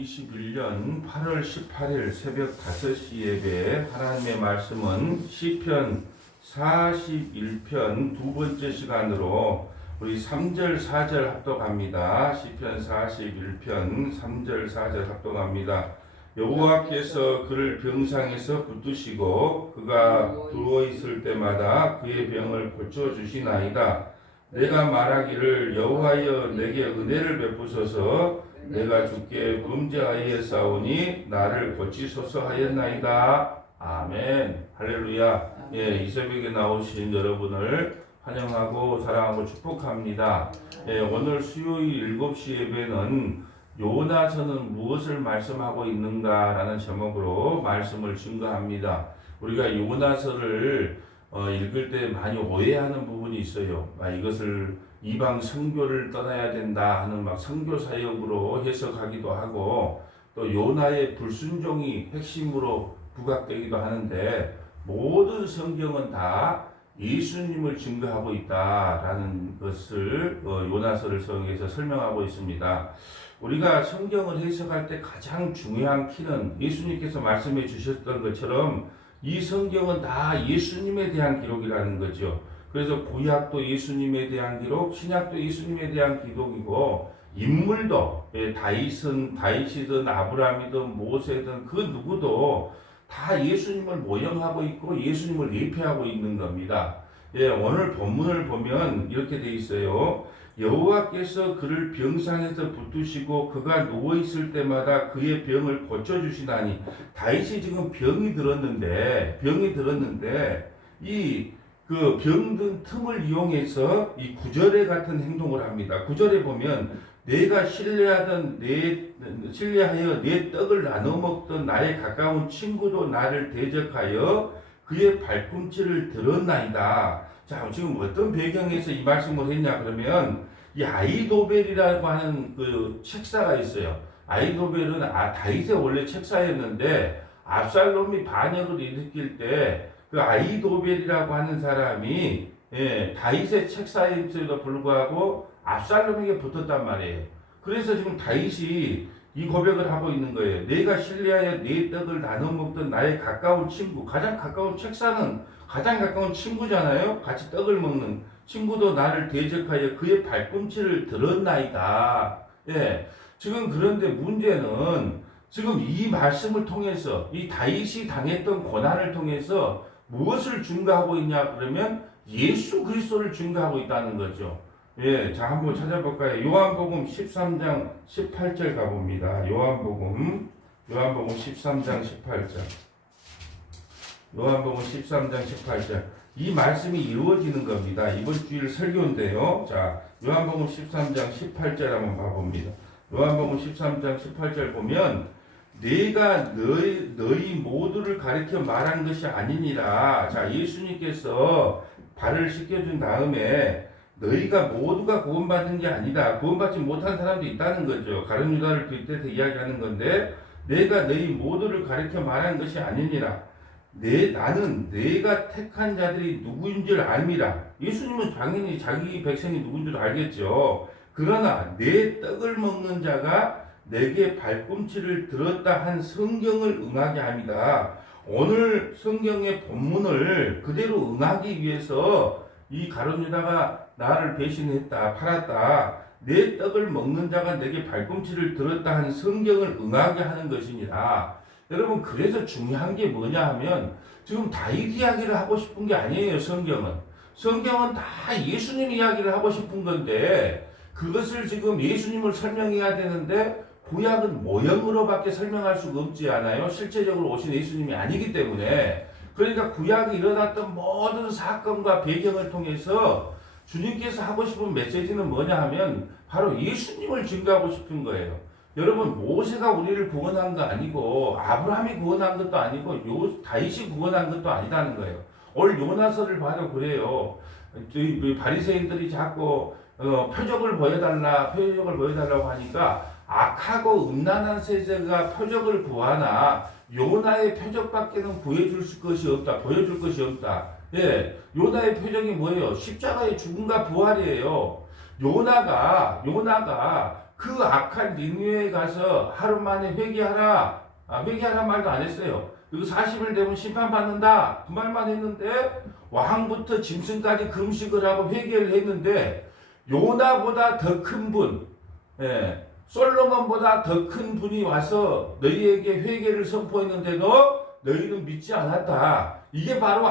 2021년 8월 18일 새벽 5시 예배 하나님의 말씀은 시편 41편 두 번째 시간으로 우리 3절 4절 합독합니다. 시편 41편 3절 4절 합독합니다. 여호와께서 그를 병상에서 붙드시고 그가 누워있을 때마다 그의 병을 고쳐주시나이다. 내가 말하기를 여호와여 내게 은혜를 베푸소서. 내가 주께 범죄하였사오니 나를 고치소서 하였나이다. 아멘. 할렐루야. 이 새벽에 나오신 여러분을 환영하고 사랑하고 축복합니다. 오늘 수요일 7시 예배는 요나서는 무엇을 말씀하고 있는가라는 제목으로 말씀을 증거합니다. 우리가 요나서를 읽을 때 많이 오해하는 부분이 있어요. 이것을 이방 선교를 떠나야 된다 하는 선교 사역으로 해석하기도 하고, 또 요나의 불순종이 핵심으로 부각되기도 하는데, 모든 성경은 다 예수님을 증거하고 있다라는 것을 요나서를 통해서 설명하고 있습니다. 우리가 성경을 해석할 때 가장 중요한 키는 예수님께서 말씀해 주셨던 것처럼 이 성경은 다 예수님에 대한 기록이라는 거죠. 그래서 구약도 예수님에 대한 기록, 신약도 예수님에 대한 기록이고, 인물도 다윗이든 아브라함이든 모세든 그 누구도 다 예수님을 모형하고 있고 예수님을 예표하고 있는 겁니다. 오늘 본문을 보면 이렇게 돼 있어요. 여호와께서 그를 병상에서 붙드시고 그가 누워 있을 때마다 그의 병을 고쳐 주시나니. 다윗이 지금 병이 들었는데 이 그 병든 틈을 이용해서 이 구절에 같은 행동을 합니다. 구절에 보면 내가 신뢰하여 내 떡을 나눠 먹던 나의 가까운 친구도 나를 대적하여 그의 발꿈치를 들었나이다. 자, 지금 어떤 배경에서 이 말씀을 했냐 그러면 이 아히도벨이라고 하는 그 책사가 있어요. 아히도벨은 다윗의 원래 책사였는데 압살롬이 반역을 일으킬 때 그 아히도벨이라고 하는 사람이 다윗의 책사임에도 불구하고 압살롬에게 붙었단 말이에요. 그래서 지금 다윗이 이 고백을 하고 있는 거예요. 내가 신뢰하여 내 떡을 나눠 먹던 나의 가까운 친구, 가장 가까운 책사는 가장 가까운 친구잖아요. 같이 떡을 먹는 친구도 나를 대적하여 그의 발꿈치를 들었나이다. 지금 그런데 문제는 지금 이 말씀을 통해서 이 다윗이 당했던 고난을 통해서 무엇을 증거하고 있냐 그러면 예수 그리스도를 증거하고 있다는 거죠. 자, 한번 찾아볼까요? 요한복음 13장 18절 가봅니다. 요한복음 13장 18절. 요한복음 13장 18절. 이 말씀이 이루어지는 겁니다. 이번 주일 설교인데요. 자, 요한복음 13장 18절 한번 봐봅니다. 요한복음 13장 18절 보면 내가 너희 모두를 가리켜 말한 것이 아니니라. 자, 예수님께서 발을 씻겨준 다음에 너희가 모두가 구원받은 게 아니다. 구원받지 못한 사람도 있다는 거죠. 가룟 유다를 빗대서 이야기하는 건데 내가 너희 모두를 가리켜 말한 것이 아니니라. 나는 내가 택한 자들이 누구인 줄 알미라. 예수님은 당연히 자기 백성이 누구인 줄 알겠죠. 그러나 내 떡을 먹는 자가 내게 발꿈치를 들었다 한 성경을 응하게 합니다. 오늘 성경의 본문을 그대로 응하기 위해서 이 가룟 유다가 나를 배신했다, 팔았다, 내 떡을 먹는 자가 내게 발꿈치를 들었다 한 성경을 응하게 하는 것이니라. 여러분, 그래서 중요한 게 뭐냐 하면 지금 다윗 이야기를 하고 싶은 게 아니에요. 성경은 다 예수님 이야기를 하고 싶은 건데 그것을 지금 예수님을 설명해야 되는데 구약은 모형으로밖에 설명할 수가 없지 않아요? 실제적으로 오신 예수님이 아니기 때문에. 그러니까 구약이 일어났던 모든 사건과 배경을 통해서 주님께서 하고 싶은 메시지는 뭐냐 하면 바로 예수님을 증거하고 싶은 거예요. 여러분, 모세가 우리를 구원한 거 아니고 아브라함이 구원한 것도 아니고 다윗이 구원한 것도 아니라는 거예요. 오늘 요나서를 봐도 그래요. 바리새인들이 자꾸 표적을 보여달라고 하니까 악하고 음란한 세대가 표적을 구하나 요나의 표적밖에는 보여줄 것이 없다. 요나의 표적이 뭐예요? 십자가의 죽음과 부활이에요. 요나가 그 악한 니느웨에 가서 하루 만에 회개하라. 회개하라 말도 안 했어요. 그리고 40일 되면 심판받는다. 그 말만 했는데 왕부터 짐승까지 금식을 하고 회개를 했는데 요나보다 더 큰 분, 예, 솔로몬보다 더 큰 분이 와서 너희에게 회개를 선포했는데도 너희는 믿지 않았다. 이게 바로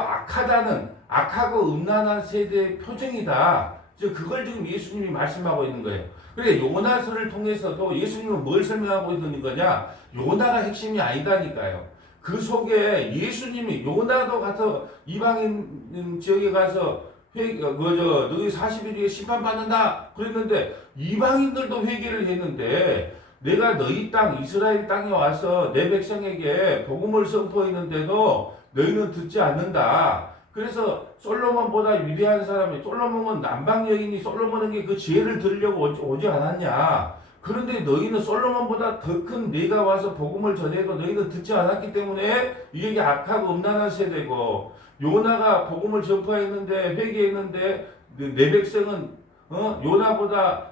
악하고 음란한 세대의 표정이다. 그걸 지금 예수님이 말씀하고 있는 거예요. 그래, 요나서를 통해서도 예수님은 뭘 설명하고 있는 거냐? 요나가 핵심이 아니다니까요. 그 속에 예수님이 요나도 가서 이방인 지역에 가서 너희 40일 뒤에 심판받는다 그랬는데 이방인들도 회개를 했는데 내가 너희 땅 이스라엘 땅에 와서 내 백성에게 복음을 선포했는데도 너희는 듣지 않는다. 그래서 솔로몬보다 위대한 사람이 솔로몬은 남방 여인이 솔로몬에게 그 지혜를 들으려고 오지 않았냐. 그런데 너희는 솔로몬보다 더 큰 네가 와서 복음을 전해도 너희는 듣지 않았기 때문에 이게 악하고 음란한 세대고 요나가 복음을 전파했는데 회개했는데 내 백성은 요나보다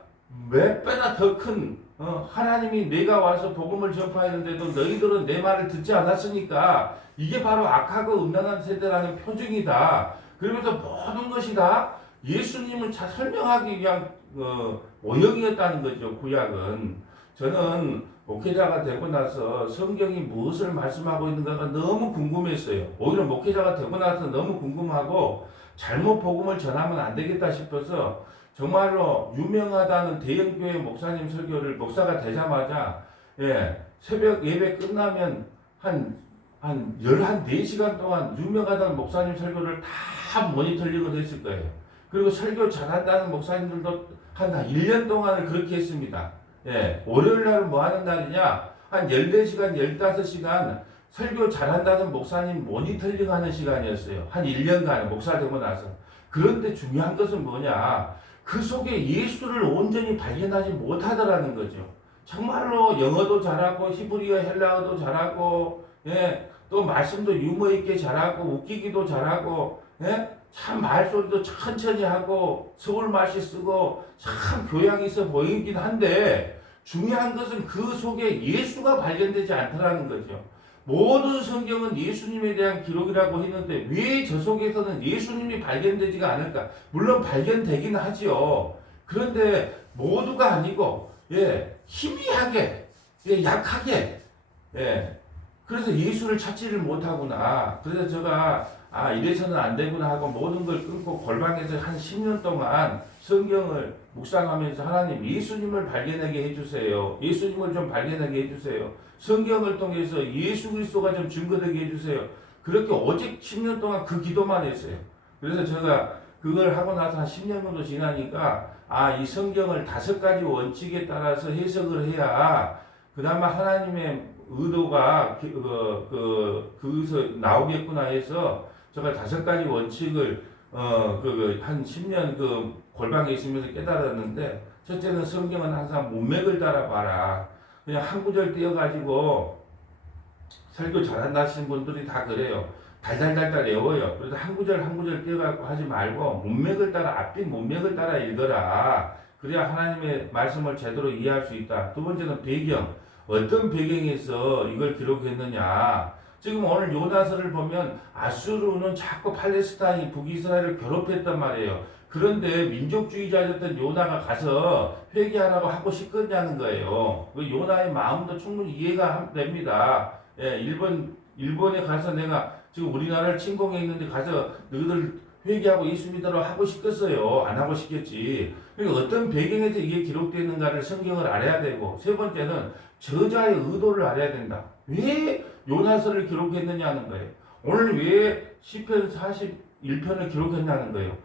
몇 배나 더 큰 하나님이 내가 와서 복음을 전파했는데도 너희들은 내 말을 듣지 않았으니까 이게 바로 악하고 음란한 세대라는 표징이다. 그러면서 모든 것이 다 예수님을 잘 설명하기 위한 모형이었다는 거죠. 구약은. 저는 목회자가 되고 나서 성경이 무엇을 말씀하고 있는가가 너무 궁금했어요. 오히려 목회자가 되고 나서 너무 궁금하고 잘못 복음을 전하면 안 되겠다 싶어서 정말로 유명하다는 대형교회 목사님 설교를 목사가 되자마자 새벽 예배 끝나면 한 4시간 동안 유명하다는 목사님 설교를 다 모니터링을 했을 거예요. 그리고 설교 잘한다는 목사님들도 한 1년 동안을 그렇게 했습니다. 월요일 날은 뭐 하는 날이냐? 한 14시간, 15시간 설교 잘한다는 목사님 모니터링 하는 시간이었어요. 한 1년간 목사 되고 나서. 그런데 중요한 것은 뭐냐? 그 속에 예수를 온전히 발견하지 못하더라는 거죠. 정말로 영어도 잘하고 히브리어 헬라어도 잘하고 또 말씀도 유머 있게 잘하고 웃기기도 잘하고 참 말소리도 천천히 하고 서울말씨 쓰고 참 교양 있어 보이긴 한데 중요한 것은 그 속에 예수가 발견되지 않더라는 거죠. 모든 성경은 예수님에 대한 기록이라고 했는데 왜 저 속에서는 예수님이 발견되지가 않을까? 물론 발견되긴 하지요. 그런데 모두가 아니고 희미하게 약하게 그래서 예수를 찾지를 못하구나. 그래서 제가 이래서는 안 되구나 하고 모든 걸 끊고 골방에서 한 10년 동안 성경을 묵상하면서 하나님 예수님을 발견하게 해주세요. 예수님을 좀 발견하게 해주세요. 성경을 통해서 예수 그리스도가 좀 증거되게 해주세요. 그렇게 오직 10년 동안 그 기도만 했어요. 그래서 제가 그걸 하고 나서 한 10년 정도 지나니까 이 성경을 5가지 원칙에 따라서 해석을 해야 그나마 하나님의 의도가 거기서 나오겠구나 해서 제가 5가지 원칙을 한 10년 골방에 있으면서 깨달았는데 첫째는 성경은 항상 문맥을 따라 봐라. 그냥 한 구절 띄어가지고 설교 잘한다 하시는 분들이 다 그래요. 달달달달 외워요. 그래서 한 구절 띄어가지고 하지 말고 문맥을 따라 앞뒤 문맥을 따라 읽어라. 그래야 하나님의 말씀을 제대로 이해할 수 있다. 두 번째는 배경. 어떤 배경에서 이걸 기록했느냐. 지금 오늘 요나서를 보면 아수르는 자꾸 팔레스타인 북이스라엘을 괴롭혔단 말이에요. 그런데 민족주의자였던 요나가 가서 회개하라고 하고 싶겠냐는 거예요. 그 요나의 마음도 충분히 이해가 됩니다. 일본에 가서 내가 지금 우리나라를 침공해 있는데 가서 너희들 회개하고 예수 믿으라고 하고 싶겠어요? 안 하고 싶겠지. 그러니까 어떤 배경에서 이게 기록되는가를 성경을 알아야 되고, 세 번째는 저자의 의도를 알아야 된다. 왜 요나서를 기록했느냐는 거예요. 오늘 왜 시편 41편을 기록했냐는 거예요.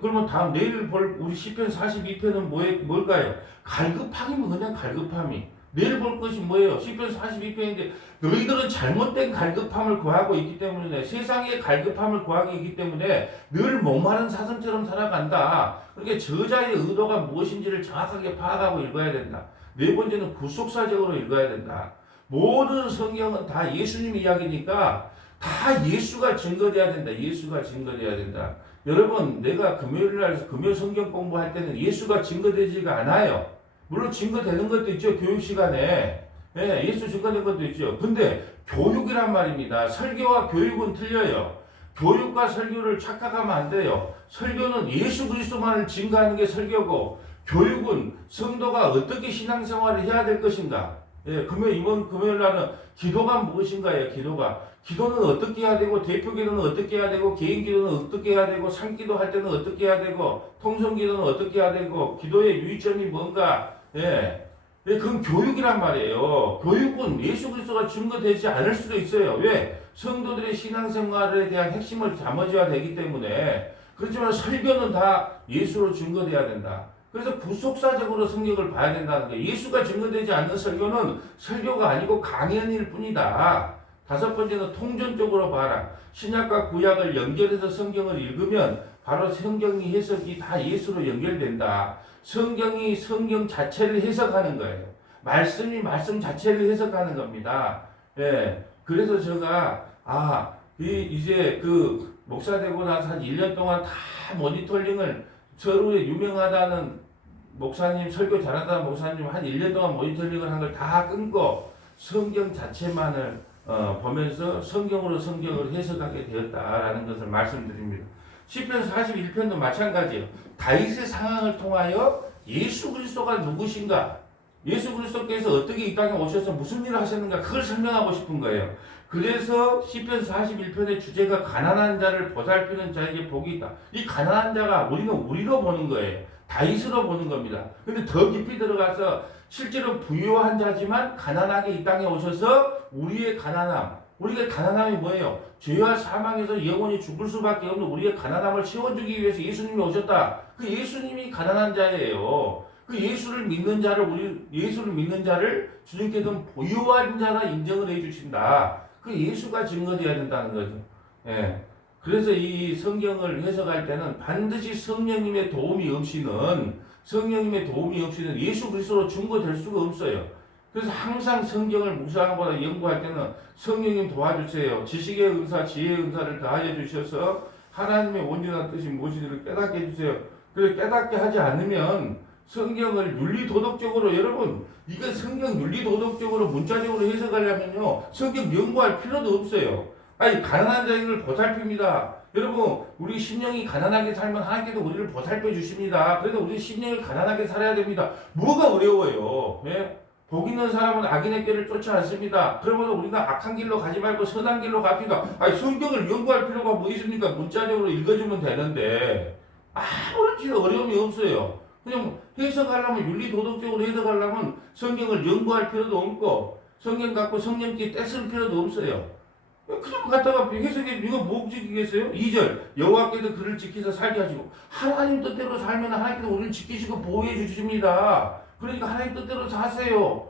그러면 내일 볼 우리 시편 42편은 뭘까요? 갈급함이면 그냥 갈급함이. 내일 볼 것이 뭐예요? 시편 42편인데 너희들은 잘못된 갈급함을 구하고 있기 때문에 세상의 갈급함을 구하고 있기 때문에 늘 목마른 사슴처럼 살아간다. 그러니까 저자의 의도가 무엇인지를 정확하게 파악하고 읽어야 된다. 네 번째는 구속사적으로 읽어야 된다. 모든 성경은 다 예수님 이야기니까 다 예수가 증거돼야 된다. 예수가 증거돼야 된다. 여러분, 내가 금요일 날 금요 성경 공부할 때는 예수가 증거되지가 않아요. 물론 증거되는 것도 있죠. 교육 시간에. 예, 예수 증거된 것도 있죠. 근데 교육이란 말입니다. 설교와 교육은 틀려요. 교육과 설교를 착각하면 안 돼요. 설교는 예수 그리스도만을 증거하는 게 설교고, 교육은 성도가 어떻게 신앙생활을 해야 될 것인가. 예, 이번 금요일 날은 기도가 무엇인가요? 기도는 어떻게 해야 되고, 대표 기도는 어떻게 해야 되고, 개인 기도는 어떻게 해야 되고, 상기도 할 때는 어떻게 해야 되고, 통성 기도는 어떻게 해야 되고, 기도의 유의점이 뭔가. 예, 그건 교육이란 말이에요. 교육은 예수 그리스도가 증거되지 않을 수도 있어요. 왜? 성도들의 신앙생활에 대한 핵심을 잠어줘야 되기 때문에. 그렇지만 설교는 다 예수로 증거돼야 된다. 그래서 구속사적으로 성경을 봐야 된다는 거예요. 예수가 증거되지 않는 설교는 설교가 아니고 강연일 뿐이다. 다섯 번째는 통전적으로 봐라. 신약과 구약을 연결해서 성경을 읽으면 바로 성경이 해석이 다 예수로 연결된다. 성경이 성경 자체를 해석하는 거예요. 말씀이 말씀 자체를 해석하는 겁니다. 예. 그래서 제가 이제 그 목사 되고 나서 한 1년 동안 다 모니터링을 서로의 유명하다는 목사님, 설교 잘한다는 목사님 한 1년 동안 모니터링을 한 걸 다 끊고 성경 자체만을 보면서 성경으로 성경을 해석하게 되었다라는 것을 말씀드립니다. 시편 41편도 마찬가지예요. 다윗의 상황을 통하여 예수 그리스도가 누구신가? 예수 그리스도께서 어떻게 이 땅에 오셔서 무슨 일을 하셨는가? 그걸 설명하고 싶은 거예요. 그래서 시편 41편의 주제가 가난한 자를 보살피는 자에게 복이 있다. 이 가난한 자가 우리로 보는 거예요. 다윗으로 보는 겁니다. 근데 더 깊이 들어가서 실제로 부유한 자지만 가난하게 이 땅에 오셔서 우리의 가난함이 뭐예요? 죄와 사망에서 영원히 죽을 수밖에 없는 우리의 가난함을 채워주기 위해서 예수님이 오셨다. 그 예수님이 가난한 자예요. 그 예수를 믿는 자를 주님께서는 부유한 자라 인정을 해주신다. 그 예수가 증거되어야 된다는 거죠. 예. 그래서 이 성경을 해석할 때는 반드시 성령님의 도움이 없이는 예수 그리스도로 증거될 수가 없어요. 그래서 항상 성경을 묵상하거나 연구할 때는 성령님 도와주세요. 지식의 은사, 지혜의 은사를 다하여 주셔서 하나님의 온전한 뜻이 무엇인지를 깨닫게 해주세요. 그래서 깨닫게 하지 않으면 성경을 윤리도덕적으로, 여러분 이거 성경 윤리도덕적으로 문자적으로 해석하려면요 성경 연구할 필요도 없어요. 가난한 자들을 보살핍니다. 여러분 우리 심령이 가난하게 살면 하나님께서 우리를 보살펴 주십니다. 그래서 우리 심령을 가난하게 살아야 됩니다. 뭐가 어려워요? 예? 복 있는 사람은 악인의 길을 쫓지 않습니다. 그러면 우리가 악한 길로 가지 말고 선한 길로 갑시다. 성경을 연구할 필요가 뭐 있습니까? 문자적으로 읽어주면 되는데 아무런 어려움이 없어요. 그냥 해석하려면 윤리도덕적으로 해석하려면 성경을 연구할 필요도 없고 성경 갖고 성령께 떼쓸 필요도 없어요. 그냥 갖다가 해석해 이거 뭐 지키겠어요? 2절 여호와께서 그를 지키서 살게 하시고 하나님 뜻대로 살면 하나님께서 우리를 지키시고 보호해 주십니다. 그러니까 하나님 뜻대로 사세요.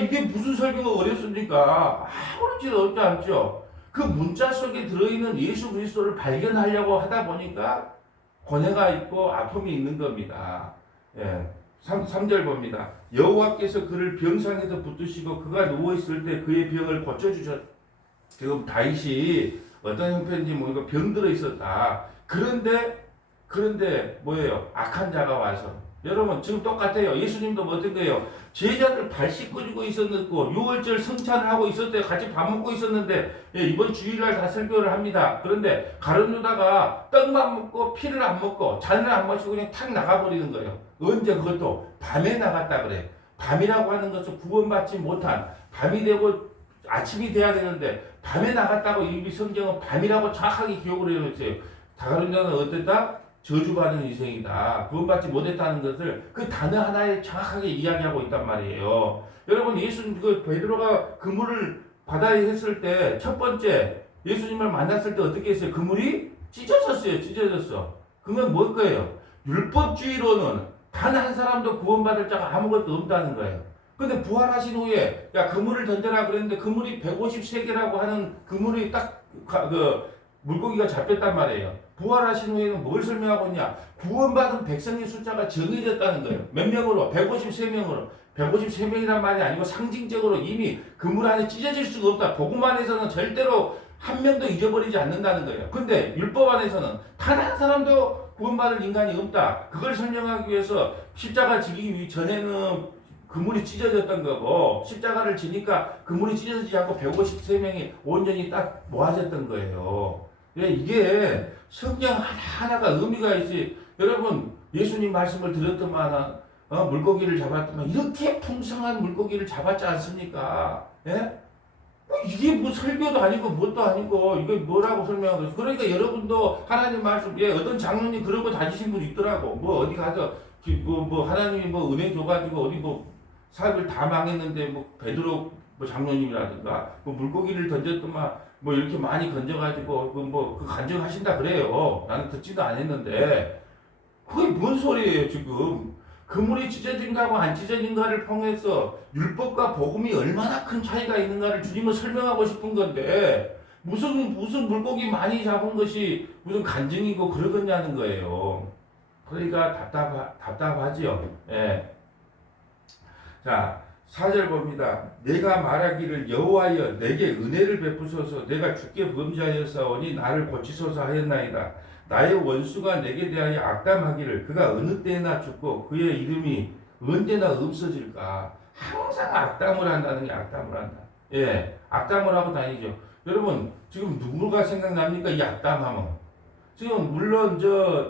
이게 무슨 설교가 어렵습니까? 아무렇지도 어렵지 않죠. 그 문자 속에 들어있는 예수 그리스도를 발견하려고 하다 보니까 고뇌가 있고 아픔이 있는 겁니다. 예. 3절 봅니다. 여호와께서 그를 병상에서 붙드시고 그가 누워있을 때 그의 병을 고쳐주셨다. 지금 다윗이 어떤 형편인지 모르고 병들어 있었다. 그런데 뭐예요? 악한 자가 와서. 여러분 지금 똑같아요. 예수님도 어떤 거예요? 제자들 발 씻고주고 있었고 6월절 성찬을 하고 있을 때 같이 밥 먹고 있었는데 이번 주일날 다 설교를 합니다. 그런데 가룟 유다가 떡만 먹고 피를 안 먹고 잔을 안 마시고 그냥 탁 나가버리는 거예요. 언제? 그것도 밤에 나갔다 그래. 밤이라고 하는 것은 구원받지 못한, 밤이 되고 아침이 돼야 되는데 밤에 나갔다고 이미 성경은 밤이라고 정확하게 기억을 해놓으세요. 가룟 유다는 어땠다? 저주받은 인생이다. 구원받지 못했다는 것을 그 단어 하나에 정확하게 이야기하고 있단 말이에요. 여러분 예수님 베드로가 그물을 바다에 했을 때 첫 번째 예수님을 만났을 때 어떻게 했어요? 그물이 찢어졌어. 그건 뭘 거예요? 율법주의로는 단 한 사람도 구원받을 자가 아무것도 없다는 거예요. 근데 부활하신 후에 그물을 던져라 그랬는데 그물이 150세계라고 하는 그물이 딱 물고기가 잡혔단 말이에요. 부활하신 후에는 뭘 설명하고 있냐? 구원받은 백성의 숫자가 정해졌다는 거예요. 몇 명으로? 153명으로. 153명이란 말이 아니고 상징적으로 이미 그물 안에 찢어질 수가 없다. 복음 안에서는 절대로 한 명도 잊어버리지 않는다는 거예요. 근데 율법 안에서는 단 한 사람도 구원받을 인간이 없다. 그걸 설명하기 위해서 십자가 지기 전에는 그물이 찢어졌던 거고 십자가를 지니까 그물이 찢어지지 않고 153명이 온전히 딱 모아졌던 거예요. 이게 성경 하나하나가 의미가 있지. 여러분 예수님 말씀을 들었더만 물고기를 잡았더만 이렇게 풍성한 물고기를 잡았지 않습니까? 예? 이게 뭐 설교도 아니고 뭣도 아니고 이게 뭐라고 설명하고 있어. 그러니까 여러분도 하나님 말씀 어떤 장로님 그러고 다니신 분 있더라고. 뭐 어디 가서 뭐 하나님이 뭐 은혜 줘가지고 어디 뭐 사업을 다 망했는데 뭐 베드로 뭐 장로님이라든가 뭐 물고기를 던졌더만 뭐 이렇게 많이 건져가지고 그 간증하신다 그래요. 나는 듣지도 않았는데 그게 뭔 소리예요 지금? 그물이 찢어진가고 안 찢어진가를 통해서 율법과 복음이 얼마나 큰 차이가 있는가를 주님은 설명하고 싶은 건데 무슨 물고기 많이 잡은 것이 무슨 간증이고 그러겠냐는 거예요. 그러니까 답답하지요. 예. 자, 4절 봅니다. 내가 말하기를 여호와여 내게 은혜를 베푸소서 내가 주께 범죄하였사오니 나를 고치소서 하였나이다. 나의 원수가 내게 대하여 악담하기를 그가 어느 때나 죽고 그의 이름이 언제나 없어질까. 항상 악담을 한다는 게 악담을 한다. 예, 악담을 하고 다니죠. 여러분 지금 누구가 생각납니까? 이 악담하면. 지금 물론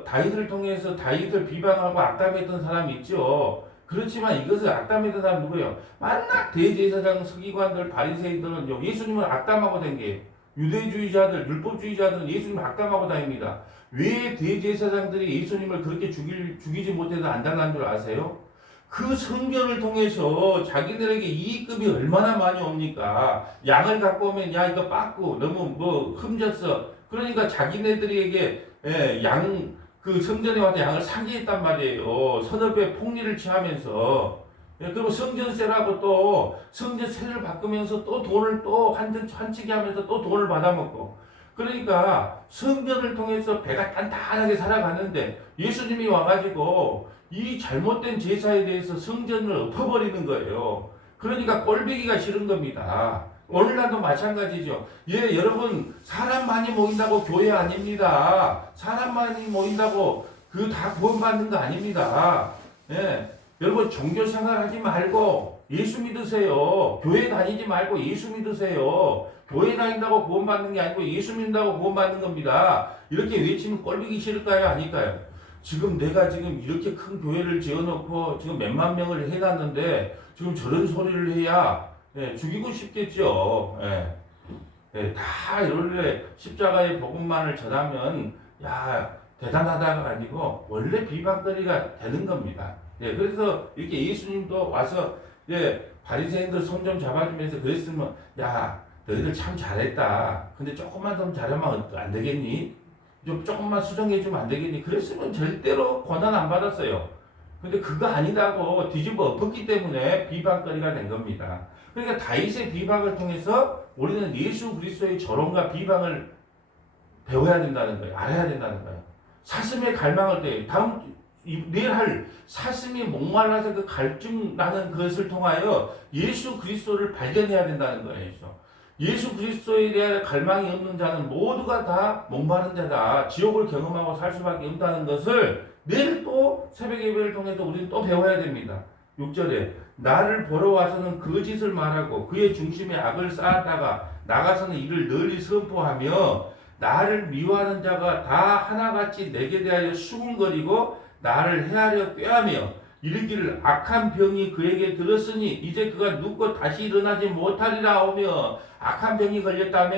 다윗을 통해서 다윗을 비방하고 악담했던 사람이 있죠. 그렇지만 이것을 악담했던 사람 누구예요? 만약 대제사장, 서기관들, 바리새인들은 예수님을 악담하고 다니게 유대주의자들, 율법주의자들은 예수님을 악담하고 다닙니다. 왜 대제사장들이 예수님을 그렇게 죽이지 못해서 안당한 줄 아세요? 그 성전을 통해서 자기들에게 이익금이 얼마나 많이 옵니까? 양을 갖고 오면 야 이거 빠꾸 너무 뭐 흠졌어. 그러니까 자기네들에게 그 성전에 와서 양을 사기했단 말이에요. 서너 배 폭리를 취하면서. 그리고 성전세라고 또 성전세를 바꾸면서 또 돈을 또 환치기 하면서 또 돈을 받아먹고. 그러니까 성전을 통해서 배가 단단하게 살아가는데 예수님이 와가지고 이 잘못된 제사에 대해서 성전을 엎어버리는 거예요. 그러니까 꼴보기가 싫은 겁니다. 오늘날도 마찬가지죠. 예, 여러분 사람 많이 모인다고 교회 아닙니다. 사람 많이 모인다고 그 다 구원받는 거 아닙니다. 예, 여러분 종교 생활하지 말고 예수 믿으세요. 교회 다니지 말고 예수 믿으세요. 교회 다닌다고 구원받는 게 아니고 예수 믿는다고 구원받는 겁니다. 이렇게 외치면 꼴보기 싫을까요? 아닐까요? 지금 내가 지금 이렇게 큰 교회를 지어놓고 지금 몇만 명을 해놨는데 지금 저런 소리를 해야 죽이고 싶겠죠. 다 이런데 십자가의 복음만을 전하면 야 대단하다가 아니고 원래 비방거리가 되는 겁니다. 그래서 이렇게 예수님도 와서 바리새인들 손 좀 잡아주면서 그랬으면 야 너희들 참 잘했다. 근데 조금만 더 잘하면 안 되겠니? 좀 조금만 수정해주면 안 되겠니? 그랬으면 절대로 고난 안 받았어요. 근데 그거 아니다고 뒤집어 엎었기 때문에 비방거리가 된 겁니다. 그러니까 다윗의 비방을 통해서 우리는 예수 그리스도의 절원과 비방을 배워야 된다는 거예요. 알아야 된다는 거예요. 사슴의 갈망을 때 내일 할 사슴이 목말라서 그 갈증 나는 것을 통하여 예수 그리스도를 발견해야 된다는 거예요. 예수 그리스도에 대한 갈망이 없는 자는 모두가 다 목마른 자다. 지옥을 경험하고 살 수밖에 없다는 것을 내일 또 새벽 예배를 통해서 우리는 또 배워야 됩니다. 6절에 나를 보러 와서는 거짓을 말하고 그의 중심에 악을 쌓았다가 나가서는 이를 널리 선포하며 나를 미워하는 자가 다 하나같이 내게 대하여 수군거리고 나를 헤아려 꾀하며 이르기를 악한 병이 그에게 들었으니 이제 그가 눕고 다시 일어나지 못하리라 하며 악한 병이 걸렸다며.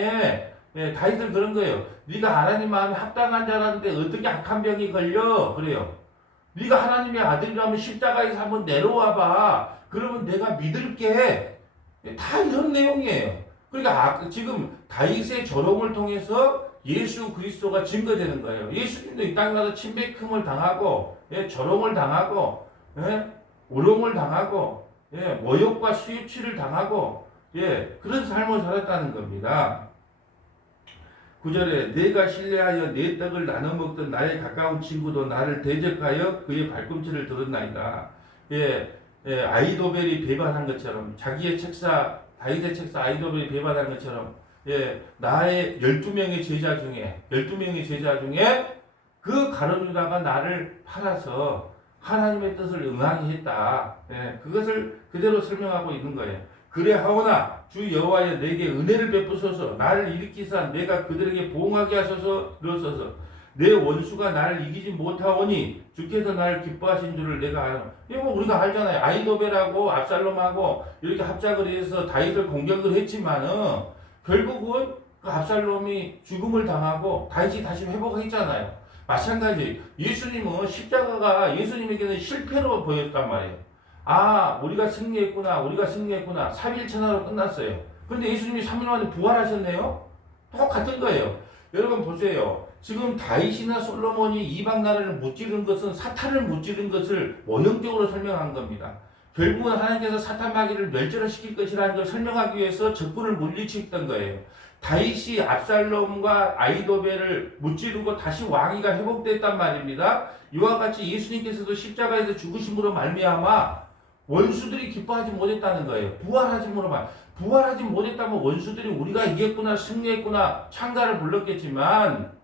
다윗은 그런 거예요. 네가 하나님 마음에 합당한 자라는데 어떻게 악한 병이 걸려? 그래요. 네가 하나님의 아들이라면 십자가에서 한번 내려와봐. 그러면 내가 믿을게. 다 이런 내용이에요. 그러니까 지금 다윗의 조롱을 통해서 예수 그리스도가 증거되는 거예요. 예수님도 이 땅에 가서 침뱉음을 당하고 조롱을 당하고 우롱을 당하고 모욕과 수치를 당하고 그런 삶을 살았다는 겁니다. 9절에 내가 신뢰하여 내 떡을 나눠 먹던 나의 가까운 친구도 나를 대적하여 그의 발꿈치를 들었나이다. 아이도벨이 배반한 것처럼 자기의 책사 다윗의 책사 아이도벨이 배반한 것처럼 나의 12명의 제자 중에 그 가룟 유다가 나를 팔아서 하나님의 뜻을 응하게 했다. 예, 그것을 그대로 설명하고 있는 거예요. 그래 하오나 주 여호와여 내게 은혜를 베푸소서 나를 일으키사 내가 그들에게 보응하게 하소서 이르소서 내 원수가 나를 이기지 못하오니 주께서 나를 기뻐하신 줄을 내가 알아. 이거 뭐 우리가 알잖아요. 아이도벨하고 압살롬하고 이렇게 합작을 해서 다윗을 공격을 했지만은 결국은 그 압살롬이 죽음을 당하고 다윗이 다시 회복했잖아요. 마찬가지 예수님은 십자가가 예수님에게는 실패로 보였단 말이에요. 아, 우리가 승리했구나. 우리가 승리했구나. 3일 천하로 끝났어요. 그런데 예수님이 3일 만에 부활하셨네요. 똑같은 거예요. 여러분 보세요. 지금 다윗이나 솔로몬이 이방 나라를 무찌른 것은 사탄을 무찌른 것을 원형적으로 설명한 겁니다. 결국은 하나님께서 사탄 마귀를 멸절을 시킬 것이라는 걸 설명하기 위해서 적군을 물리치던 거예요. 다윗이 압살롬과 아이도벨을 무찌르고 다시 왕위가 회복됐단 말입니다. 이와 같이 예수님께서도 십자가에서 죽으심으로 말미암아 원수들이 기뻐하지 못했다는 거예요. 부활하지 못했다면 원수들이 우리가 이겼구나, 승리했구나, 창가를 불렀겠지만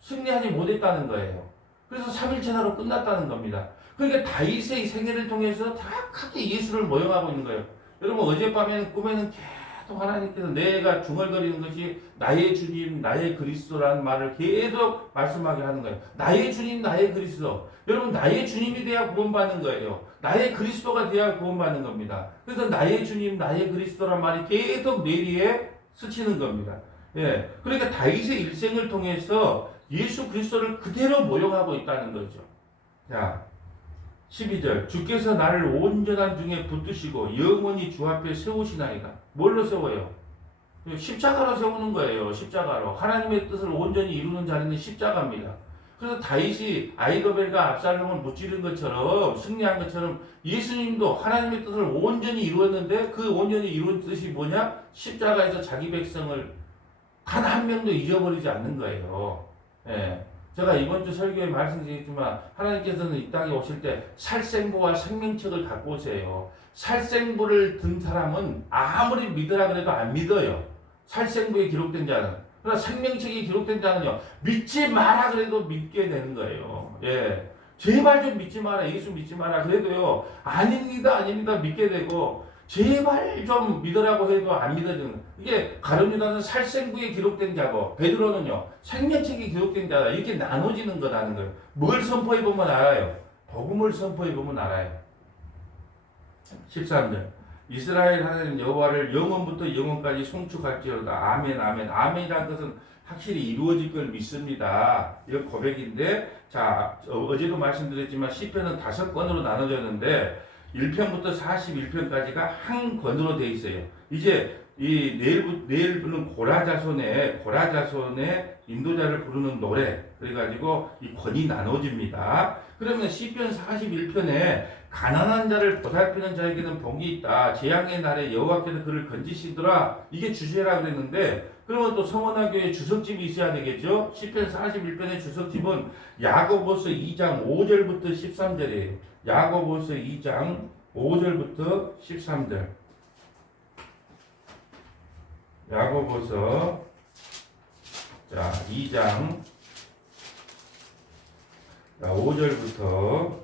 승리하지 못했다는 거예요. 그래서 3일 천하로 끝났다는 겁니다. 그러니까 다윗의 생애를 통해서 정확하게 예수를 모형하고 있는 거예요. 여러분 어젯밤에는 꿈에는 계속 하나님께서 내가 중얼거리는 것이 나의 주님, 나의 그리스도라는 말을 계속 말씀하게 하는 거예요. 나의 주님, 나의 그리스도. 여러분 나의 주님이 돼야 구원받는 거예요. 나의 그리스도가 돼야 구원받는 겁니다. 그래서 나의 주님, 나의 그리스도란 말이 계속 뇌리에 스치는 겁니다. 예, 그러니까 다윗의 일생을 통해서 예수 그리스도를 그대로 모형하고 있다는 거죠. 자, 12절 주께서 나를 온전한 중에 붙드시고 영원히 주 앞에 세우시나이다. 뭘로 세워요? 십자가로 세우는 거예요. 십자가로. 하나님의 뜻을 온전히 이루는 자리는 십자가입니다. 그래서 다윗이 아이도벨과 압살롬을 무찌른 것처럼 승리한 것처럼 예수님도 하나님의 뜻을 온전히 이루었는데 그 온전히 이룬 뜻이 뭐냐? 십자가에서 자기 백성을 단 한 명도 잊어버리지 않는 거예요. 예. 제가 이번 주 설교에 말씀드렸지만 하나님께서는 이 땅에 오실 때 살생부와 생명책을 갖고 오세요. 살생부를 든 사람은 아무리 믿으라 그래도 안 믿어요. 살생부에 기록된 자는. 그러나 생명책이 기록된 자는요. 믿지 마라 그래도 믿게 되는 거예요. 예. 제발 좀 믿지 마라. 예수 믿지 마라. 그래도요. 아닙니다. 믿게 되고 제발 좀 믿으라고 해도 안 믿어지는. 이게 가룟 유다는 살생부에 기록된 자고 베드로는요. 생명책에 기록된 자다. 이렇게 나눠지는 거라는 거예요. 뭘 선포해 보면 알아요. 복음을 선포해 보면 알아요. 13절 이스라엘 하나님 여호와를 영원부터 영원까지 송축할지어다. 아멘 아멘. 아멘이라는 것은 확실히 이루어질 걸 믿습니다. 이런 고백인데 자 어제도 말씀드렸지만 시편은 5권으로 나눠졌는데 1편부터 41편까지가 한 권으로 되어 있어요. 이제 이 내일 부르는 고라자손의 인도자를 부르는 노래 그래가지고 이 권이 나눠집니다. 그러면 시편 41편에 가난한 자를 보살피는 자에게는 복이 있다. 재앙의 날에 여호와께서 그를 건지시더라. 이게 주제라 그랬는데 그러면 또 성원화교회 주석집이 있어야 되겠죠. 시편 41편의 주석집은 야고보서 2장 5절부터 13절이에요. 야고보서 2장 5절부터 13절. 야고보서 2장 5절부터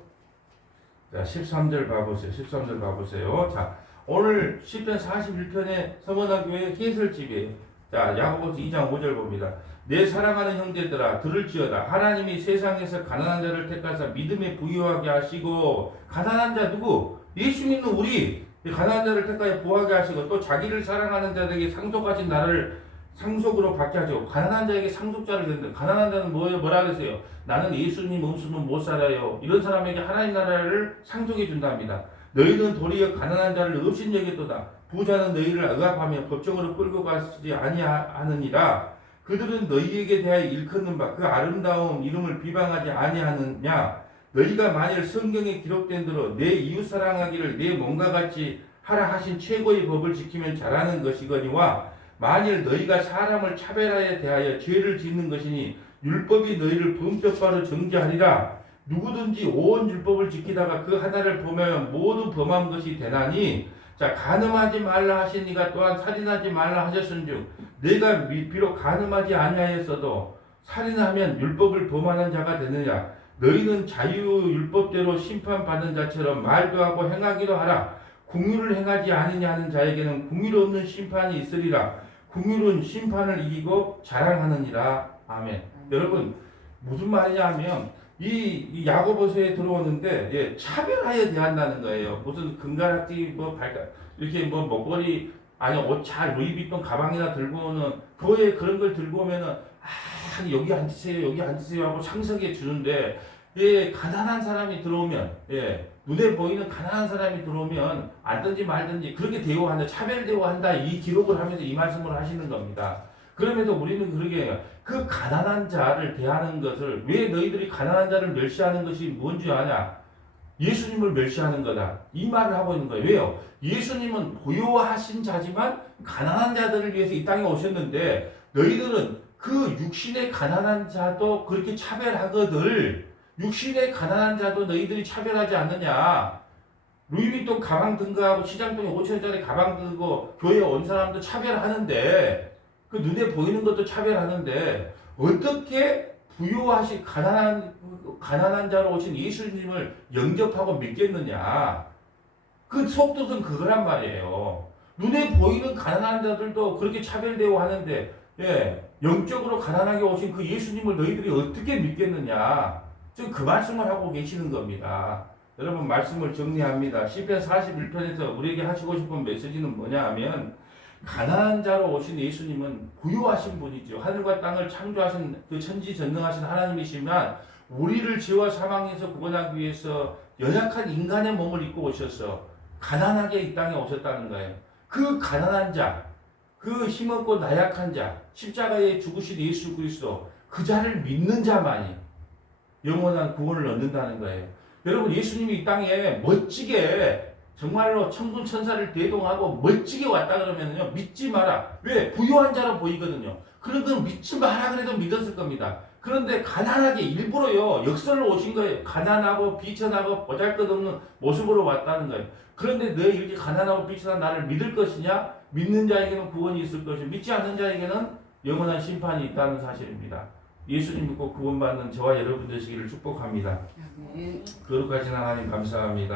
13절 봐보세요. 13절 봐보세요. 자, 오늘 시편 41편의 서원화교회 해설집이에요. 자, 야고보서 2장 5절 봅니다. 내 사랑하는 형제들아 들을지어다. 하나님이 세상에서 가난한 자를 택하사 믿음에 부유하게 하시고 가난한 자 누구? 예수 믿는 우리 가난한 자를 택하여 부하게 하시고 또 자기를 사랑하는 자들에게 상속하신 나를 상속으로 받게 하시고 가난한 자에게 상속자를 드는데 가난한 자는 뭐라 그러세요? 나는 예수님 없으면 못 살아요. 이런 사람에게 하나님 나라를 상속해 준답니다. 너희는 도리어 가난한 자를 업신여겼도다. 부자는 너희를 억압하며 법정으로 끌고 가지 아니하느니라. 그들은 너희에게 대하여 일컫는 바 그 아름다운 이름을 비방하지 아니하느냐. 너희가 만일 성경에 기록된 대로 내 이웃 사랑하기를 내 몸과 같이 하라 하신 최고의 법을 지키면 잘하는 것이거니와 만일 너희가 사람을 차별하여 대하여 죄를 짓는 것이니 율법이 너희를 범죄바로 정죄하리라. 누구든지 온 율법을 지키다가 그 하나를 범하면 모두 범한 것이 되나니 자 간음하지 말라 하시니가 또한 살인하지 말라 하셨은즉 내가 비록 간음하지 아니하였어도 살인하면 율법을 범하는 자가 되느냐? 너희는 자유율법대로 심판받는 자처럼 말도 하고 행하기도 하라. 공의를 행하지 않으냐 하는 자에게는 공의 없는 심판이 있으리라. 공의는 심판을 이기고 자랑하느니라. 아멘. 여러분 무슨 말이냐 하면 이 야고보서에 들어오는데 예, 차별하여 대한다는 거예요. 무슨 금가락지 뭐 발가 이렇게 뭐 목걸이 아니 옷 잘 루이비통 가방이나 들고 오는 교회 그런 걸 들고 오면은 여기 앉으세요 여기 앉으세요 하고 창석에 주는데 예 가난한 사람이 들어오면 예 눈에 보이는 가난한 사람이 들어오면 앉든지 말든지 그렇게 대우한다 차별 대우한다 이 기록을 하면서 이 말씀을 하시는 겁니다. 그럼에도 우리는 그러게 해요. 그 가난한 자를 대하는 것을 왜 너희들이 가난한 자를 멸시하는 것이 뭔지 아냐? 예수님을 멸시하는 거다. 이 말을 하고 있는 거예요. 왜요? 예수님은 부요하신 자지만 가난한 자들을 위해서 이 땅에 오셨는데 너희들은 그 육신의 가난한 자도 그렇게 차별하거들 육신의 가난한 자도 너희들이 차별하지 않느냐? 루이비통 가방 든 거하고 시장통에 5천원짜리 가방 들고 교회 온 사람도 차별하는데 그 눈에 보이는 것도 차별하는데 어떻게 부유하신 가난한 자로 오신 예수님을 영접하고 믿겠느냐? 그 속뜻은 그거란 말이에요. 눈에 보이는 가난한 자들도 그렇게 차별되고 하는데 예, 영적으로 가난하게 오신 그 예수님을 너희들이 어떻게 믿겠느냐? 지금 그 말씀을 하고 계시는 겁니다. 여러분 말씀을 정리합니다. 시편 41편에서 우리에게 하시고 싶은 메시지는 뭐냐 하면 가난한 자로 오신 예수님은 부유하신 분이죠. 하늘과 땅을 창조하신 그 천지전능하신 하나님이시지만 우리를 죄와 사망에서 구원하기 위해서 연약한 인간의 몸을 입고 오셔서 가난하게 이 땅에 오셨다는 거예요. 그 가난한 자, 그 힘없고 나약한 자, 십자가에 죽으신 예수 그리스도 그 자를 믿는 자만이 영원한 구원을 얻는다는 거예요. 여러분 예수님이 이 땅에 멋지게 정말로 천군 천사를 대동하고 멋지게 왔다 그러면요 믿지 마라. 왜? 부유한 자로 보이거든요. 그러면 믿지 마라 그래도 믿었을 겁니다. 그런데 가난하게 일부러요 역설로 오신 거예요. 가난하고 비천하고 보잘것없는 모습으로 왔다는 거예요. 그런데 너 이렇게 가난하고 비천한 나를 믿을 것이냐? 믿는 자에게는 구원이 있을 것이고 믿지 않는 자에게는 영원한 심판이 있다는 사실입니다. 예수님 믿고 구원받는 저와 여러분 되시기를 축복합니다. 거룩하신 하나님 감사합니다.